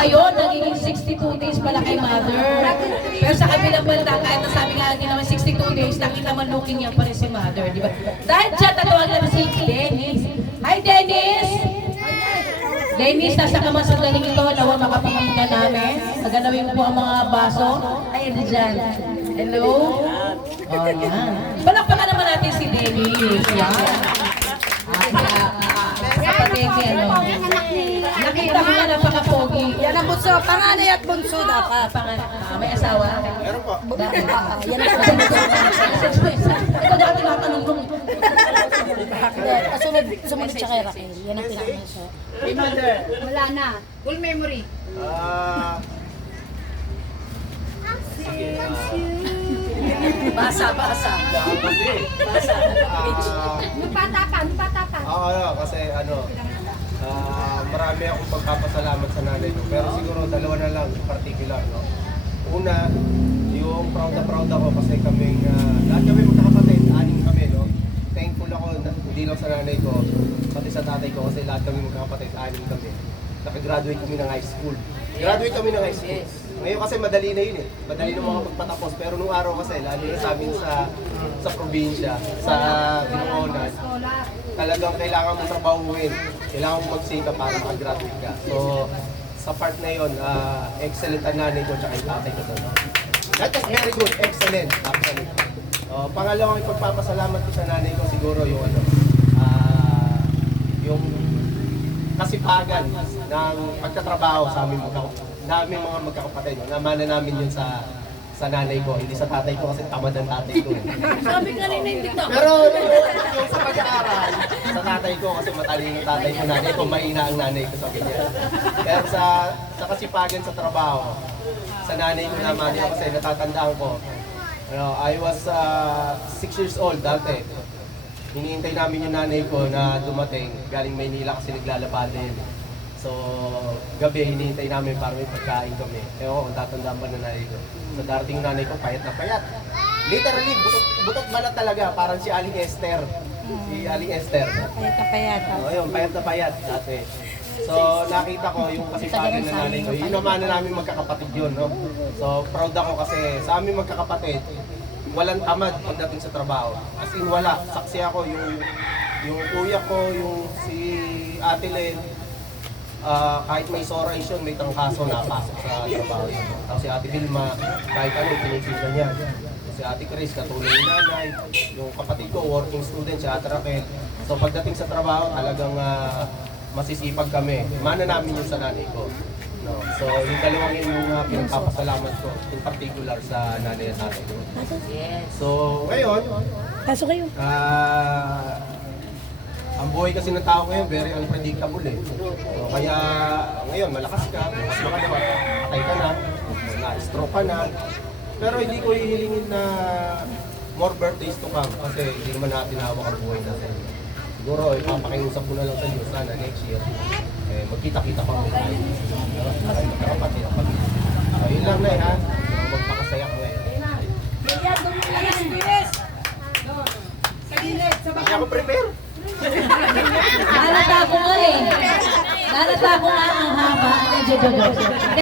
Iba yun, nagiging 62 days pala kay mother. Pero sa kabilang banda, kahit nasabi nga natin naman 62 days, nakita man looking niya pa rin si mother, di ba? Dahil dyan, tatawag naman si Dennis. Hi, Dennis! Dennis, nasa kaman sa daling ito, nawa makapamangga namin. Naganawin mo po ang mga baso. Ay, dyan. Hello? Oh, yan. Palakpakan naman natin si Dennis. Yan. Kapatid niya, ano? Nakita ko nga napaka-pogi. Yan ang bunso, panganay at bunso dapat. May asawa? Meron po. Yan ang bunso. Ikaw dati natanong ko. Sumunod siya kay Raquel. Yan ang pinakamasya. Hey, mother. Wala na. Full memory. Basa. Nupatapan. Kasi marami akong pagpapasalamat sa nanay ko. Pero siguro dalawa na lang in particular, no? Una, yung proud na proud ako kasi kaming, lahat kami magkakapatid, anim kami, no? Thankful ako, hindi lang sa nanay ko, pati sa tatay ko kasi lahat kami magkakapatid, anim kami. Nakagraduate kami ng high school. Graduate kami ng high school. Ngayon kasi madali na yun eh. Madali na mga magpatapos. Pero nung araw kasi, lalo na sa amin sa probinsya, sa Binangonan, talagang kailangan mong trabahuin. Kailangan mong magsikap para makagraduate ka. So, sa part na yun, excellent ang nanay ko at yung tatay ko doon. That is very good. Excellent. Actually. Pangalawang ipagpapasalamat ko sa nanay ko siguro yung yung kasipagan ng pagtatrabaho sa aming mga magkakapatid. Namana namin yun sa nanay ko, hindi sa tatay ko kasi tamad ang tatay ko. Sabi ka rin na hindi ka. Pero yung sa pag-aaral, sa tatay ko kasi matalino yung tatay ko, nanay ko, mahina ang nanay ko sa kanya. Pero sa kasipagan sa trabaho, sa nanay ko naman yun kasi natatandaan ko, I was 6 years old dati. Hinihintay namin yung nanay ko na dumating, galing Maynila kasi naglalaba din. So, gabi hinihintay namin para may pagkain kami. Ewan ko kung tatandaan pa na nanay ko. So, darating yung nanay ko, payat na payat. Literally, butot balat talaga, parang si Aling Esther. Si Aling Esther. Payat na payat. Yun, payat na payat dati. So, nakita ko yung kasipagan ng nanay ko. Yung naman na namin magkakapatid yun, no? So, proud ako kasi sa aming magkakapatid, walang tamad pagdating sa trabaho. As in, wala. Saksi ako yung kuya ko, yung si Ate Len, kahit may soration, may tangkaso, napasok sa trabaho. Tapos si Ate Vilma, kahit ano, pinipitan niya. Si Ate Chris, katulong ni nanay. Yung kapatid ko, working student, si Ate Raquel. So pagdating sa trabaho, talagang masisipag kami. Mana namin yun sa nanay ko. No. So yung dalawang yun yung pinagpapasalamat ko, in particular sa nanay at tatay ko. So ngayon, Pasok kayo. ang buhay kasi ng tao ngayon, very unpredictable eh. So, kaya ngayon, malakas ka, bukas makalawa, patay ka na-stroke ka na. Pero hindi ko hihilingin na more birthdays to come kasi hindi naman natin hawak ang buhay natin. Siguro, ipapakiusap ko na lang sa Diyos sana next year. Magkita-kita pa kami tayo. Magkakapatid ang pag-ibig. So, yun lang na eh ha. Magpakasaya ko ngayon. Hindi ako prepare. Nalata ko nga eh. Nalata ko nga ang haba.